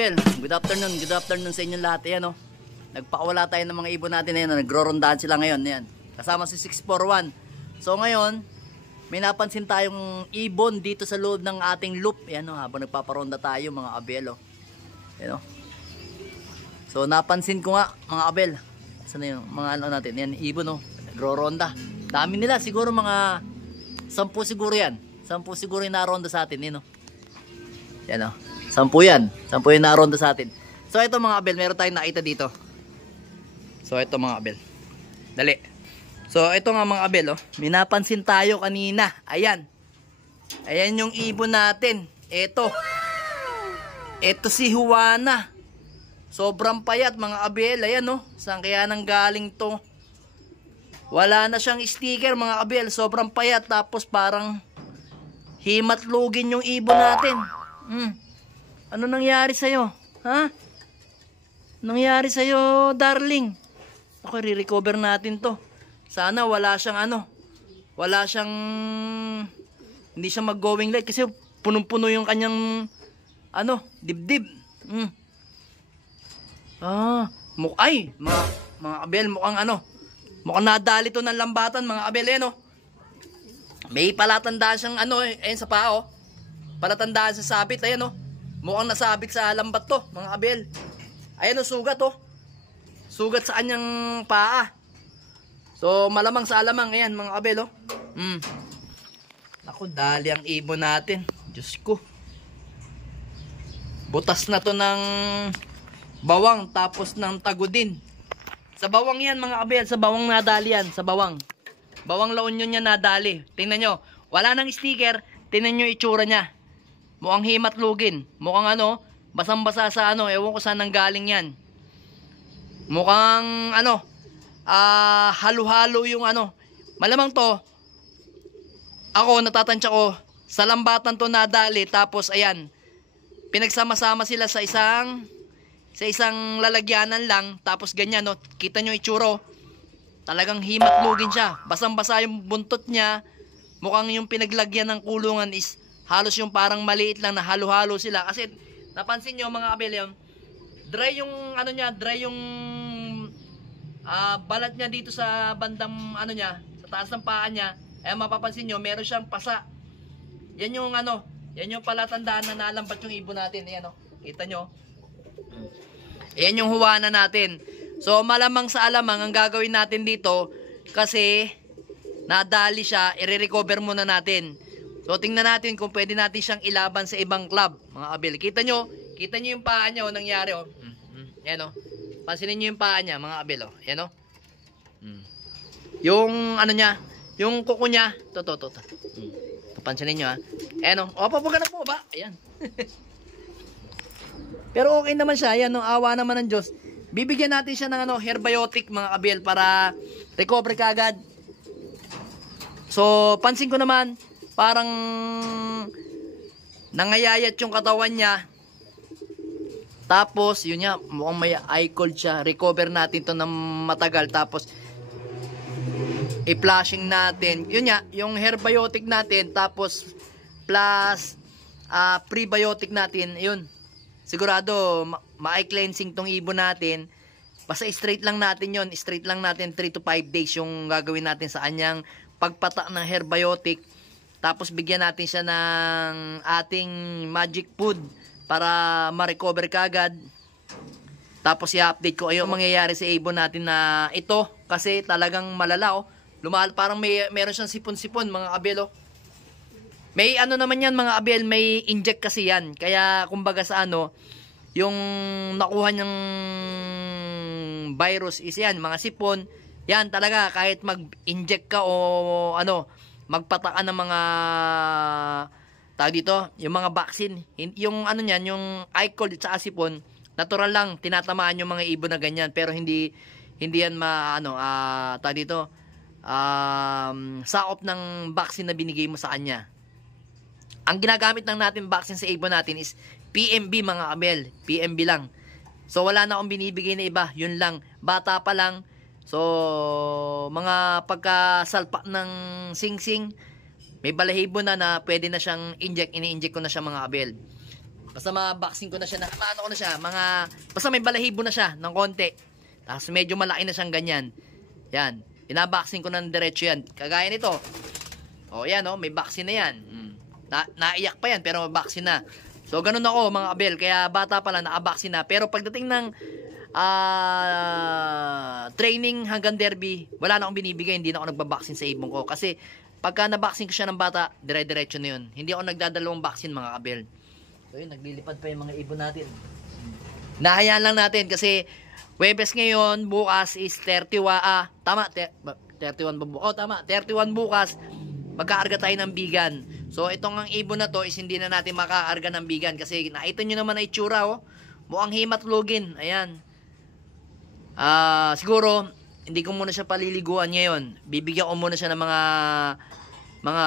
Abel, good afternoon sa inyong lahat. Ayan, oh. Nagpakawala tayo ng mga ibon natin ngayon. Nagro-rondahan sila ngayon. Ayan. Kasama si 641. So ngayon, may napansin tayong ibon dito sa loob ng ating loop. Ayan, oh, habang nagpaparonda tayo mga Abel. Oh. Ayan, oh. So napansin ko nga mga Abel. Saan na yung mga ano natin? Ayan, ibon, oh. Nagro-ronda. Dami nila. Siguro mga 10 siguro yan. 10 siguro yung naronda sa atin. Ayan, oh. Ayan, oh. 10 yan. 10 yung naronda sa atin. So ito mga Abel, meron tayong nakita dito. So ito mga Abel. Dali. So ito nga mga Abel, oh. May napansin tayo kanina. Ayan. Ayan yung ibon natin. Ito. Ito si Juana. Sobrang payat mga Abel. Ayan, oh. Saan kaya nang galing to? Wala na siyang sticker mga Abel. Sobrang payat. Tapos parang himatlugin yung ibon natin. Ano nangyari sa'yo? Ha? Nangyari sa'yo, darling? Okay, re-recover natin to. Sana wala siyang ano. Wala siyang... Hindi siya mag-going light kasi punong-puno yung kanyang ano, dibdib. Ay, mga Abel, mukhang ano. Mukhang nadali to ng lambatan, mga Abel, eh, no? May palatandaan siyang ano, ayun sa paa, oh. Palatandaan sa sabit, ayan, oh. Mukhang nasabit sa lambat to, mga Abel. Ayan, oh, sugat, oh. Sugat sa kanyang paa. So, malamang sa alamang, ayan, mga Abel, oh. Naku, dali ang ibon natin. Diyos ko. Butas na to ng bawang, tapos ng tagudin. Sa bawang yan, mga Abel, sa bawang nadali yan, sa bawang. Bawang La Union niya nadali. Tingnan nyo, wala nang sticker. Tingnan nyo itsura niya. Mukhang himatlugin. Mukhang ano, basang-basa sa ano, ewan ko saan nang galing yan. Mukhang ano, halo-halo yung ano. Malamang to, ako natatansya ko, sa lambatan to nadali. Tapos ayan, pinagsama-sama sila sa isang lalagyanan lang. Tapos ganyan, no, kita nyo itsura. Talagang himatlugin siya. Basang-basa yung buntot niya. Mukhang yung pinaglagyan ng kulungan is halos yung parang maliit lang na halo-halo sila. Kasi napansin nyo mga Abel yun, dry yung ano niya, dry yung balat niya dito sa bandang ano niya, sa taas ng paa niya. Eh mapapansin nyo, meron siyang pasa. Yan yung ano, yan yung palatandaan na nalambat yung ibon natin. Ayan, oh. Kita nyo. Ayan yung Juana natin. So malamang sa alamang ang gagawin natin dito, kasi nadali siya, i-recover muna natin. So tingnan natin kung pwede natin siyang ilaban sa ibang club, mga Abel. Kita nyo yung paa niya, oh, nangyari, oh. Yan, oh. Pansinin nyo yung paa niya, mga Abel, oh. Yan, oh. Yung ano niya, yung kuko niya, to. Pansinin nyo, ha. Ayan, oh. Papaga na po ba? Ayan. Pero okay naman siya, ayan, oh. Awa naman ng Diyos. Bibigyan natin siya ng ano, herbiotic, mga Abel, para recover kagad. So, pansin ko naman, parang nangayayat yung katawan niya. Tapos, yun nga, mukhang may eye cold siya. Recover natin to ng matagal. Tapos, i-flushing natin. Yun nga, yung herbiotic natin. Tapos, plus, prebiotic natin. Yun. Sigurado, ma-eye cleansing tong ibon natin. Basta straight lang natin yon, straight lang natin 3 to 5 days yung gagawin natin sa kanyang pagpata ng herbiotic. Tapos bigyan natin siya ng ating magic food para ma-recover kagad. Tapos i-update ko yung mangyayari sa ibon natin na ito, kasi talagang malala, oh. Lumahal, parang meron siyang sipon-sipon, mga Abel, oh. May ano naman yan, mga Abel, may inject kasi yan. Kaya kumbaga sa ano, yung nakuha niyang virus is yan, mga sipon. Yan talaga, kahit mag-inject ka o ano, magpata ka ng mga tawag dito, yung mga vaccine. Yung ano niyan, yung eye cold at saka sipon, natural lang, tinatamaan yung mga ibon na ganyan. Pero hindi yan tawag dito, sakop ng vaccine na binigay mo sa kanya. Ang ginagamit lang natin vaccine sa ibon natin is PMB, mga Abel. PMB lang. So wala na akong binibigay na iba. Yun lang. Bata pa lang. So mga pagkasalpak ng singsing, may balahibo na pwede na siyang inject. Ini-inject ko na siya, mga Abel. Basta ma-boxing ko na siya, maano ko na siya, basta may balahibo na siya ng konti. Tapos medyo malaki na siyang ganyan. Yan, ina-boxing ko ng diretso yan. Kagaya nito. O yan o, may vaccine na yan. Naiyak pa yan pero may vaccine na. So ganun ako mga abel, kaya bata pa lang naka-vaccine na. Pero pagdating ng training hanggang derby, wala na akong binibigay, hindi na ako nagba-vaccine sa ibon ko. Kasi pagka na-vaccine ko siya ng bata, dire-diretso na yun. Hindi ako nagdadalawang vaccine mga abel. So yun, naglilipad pa yung mga ibon natin. Nahayaan lang natin kasi Webes ngayon, bukas is 31, tama, 31 ba bukas? Oh, tama, 31 bukas, magkaarga tayo ng bigan. So, itong ang ibon na to is hindi na natin makaarga ng bigan kasi nakita nyo naman na itsura, oh. Mukhang himatlugin, ayan. Siguro, hindi ko muna siya paliliguan ngayon. Bibigyan ko muna siya ng mga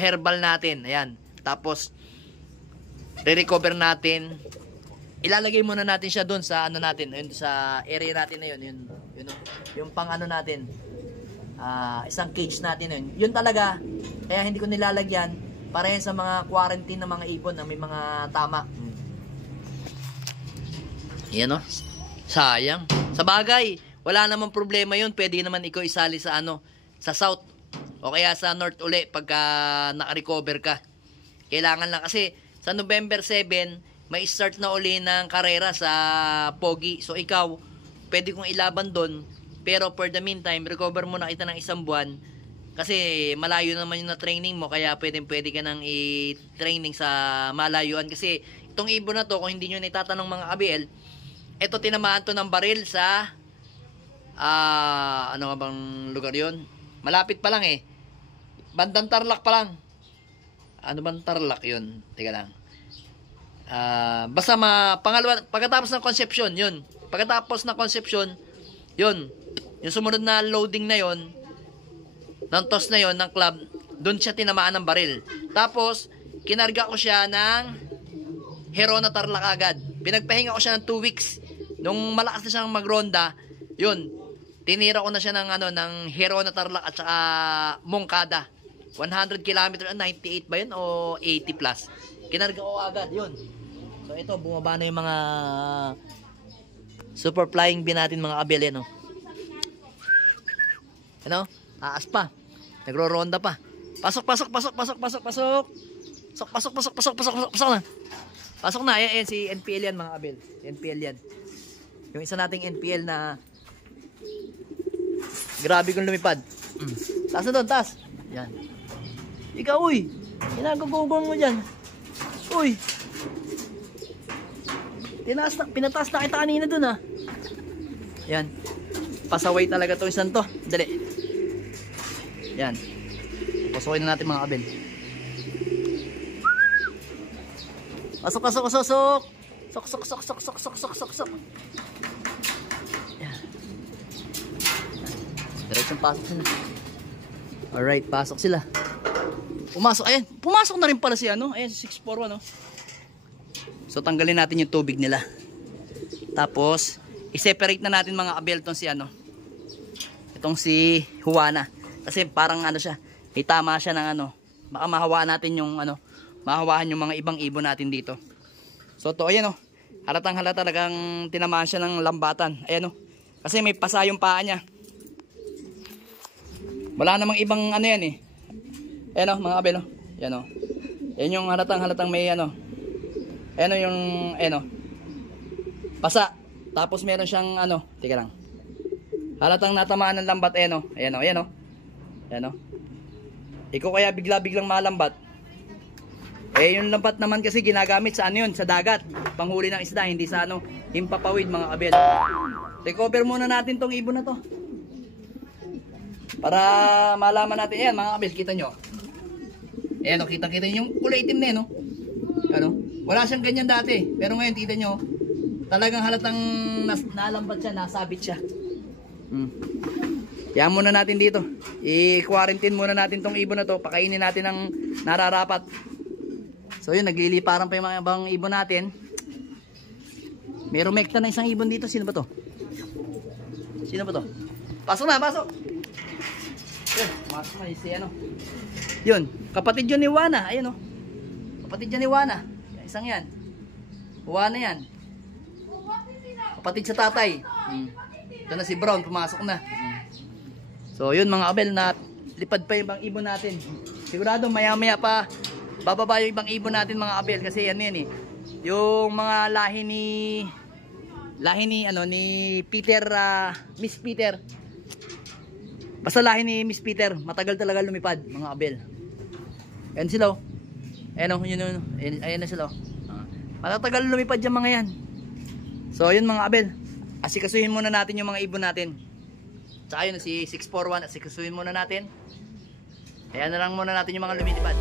herbal natin, ayan. Tapos, re-recover natin. Ilalagay muna natin siya doon sa ano natin, yun, sa area natin na yun, yung pang ano natin, isang cage natin yun. Yun talaga, kaya hindi ko nilalagyan para yan sa mga quarantine na mga ibon na may mga tama. Yan o, sayang. Sa bagay, wala namang problema yun, pwede naman ikaw isali sa ano, sa south o kaya sa north uli pagka naka-recover ka. Kailangan lang kasi sa November 7 may start na uli ng karera sa Pogi. So ikaw, pwede kong ilaban doon. Pero for the meantime, recover mo na kita ng isang buwan. Kasi malayo naman yung na-training mo. Kaya pwede ka nang i-training sa malayuan. Kasi itong ibon na to, kung hindi nyo nitatanong mga abel, ito tinamaan to ng baril sa ano nga bang lugar yon? Malapit pa lang eh. Bandang Tarlac pa lang. Ano bang Tarlac yun? Teka lang. Basta pangalawa, pagkatapos ng Concepcion, yun. Pagkatapos ng Concepcion, yun. Yung sumunod na loading na yun, ng toss na yun, ng club, doon siya tinamaan ng baril. Tapos, kinarga ko siya ng Herona Tarlac agad. Pinagpahinga ko siya ng 2 weeks. Nung malakas na siyang magronda, yun, tinira ko na siya ng, ng Herona Tarlac at saka Moncada. 100 km, 98 ba yun o 80 plus? Kinarga ko agad, yun. So ito, bumaba na yung mga super flying bin natin mga abel, no? Ano? Taas pa. Nagro-ronda pa. Pasok na. Pasok na. Ayan, si NPL yan mga abel. NPL yan. Yung isa nating NPL na grabe kong lumipad. Taas na doon, taas. Yan. Ikaw, uy. Ginagagugong mo dyan. Uy. Pinataas na kita kanina dun, ha. Yan. Pasaway talaga to isang to. Dali. Yan. Pasukin na natin mga abel. Pasok. Sok. Yan. Diretsong pasok sila. Alright, pasok sila. Pumasok, ayan. Pumasok na rin pala si ayan si 641, So tanggalin natin yung tubig nila. Tapos i-separate na natin mga abel tong si itong si Juana. Kasi parang siya, itama siya ng baka mahawaan natin yung mahawahan yung mga ibang ibon natin dito. So to ayan halatang halata talagang tinamaan siya ng lambatan. Ayan kasi may pasa yung paa niya. Wala namang ibang yan eh. Ayan mga abel Yan yan yung halatang may Ayan yung pasa. Tapos meron siyang teka lang. Halatang natamaan ng lambat ayan Ayan Ikaw kaya biglang malambat. Yung lambat naman kasi ginagamit sa sa dagat. Panghuli ng isda, hindi sa himpapawid mga abel. Recover muna natin tong ibon na to. Para malaman natin. Ayan mga abel, kita nyo. Ayan kita yung kulay itim na wala siyang ganyan dati. Pero ngayon, kita nyo, talagang halatang nalambat siya, nasabit siya. Kaya muna natin dito. I-quarantine muna natin tong ibon na to. Pakainin natin ng nararapat. So yun, nagliliparan pa yung mga ibang ibon natin. May rumekta na isang ibon dito. Sino ba to? Pasok na, pasok! Yun, masok na si Yun, kapatid yun ni Juana. Ayun Kapatid yun ni Juana. Isang yan. Kuha na yan. Kapatid sa tatay. Ito na si Brown, pumasok na. So yun mga abel, na lipad pa yung ibang ibon natin. Sigurado maya maya pa bababa yung ibang ibon natin mga abel, kasi yan yan eh. Yung mga lahi ni Peter, Miss Peter. Basta lahi ni Miss Peter, matagal talaga lumipad mga abel. Ayan sila oh. Ayan oh, yun. Ayan na sila oh. Matatagal lumipad yung mga yan. So yun mga abel, asikasuhin muna natin yung mga ibon natin. Tsaka yun si 641, asikasuhin muna natin. Kaya na lang muna natin yung mga lumilipad.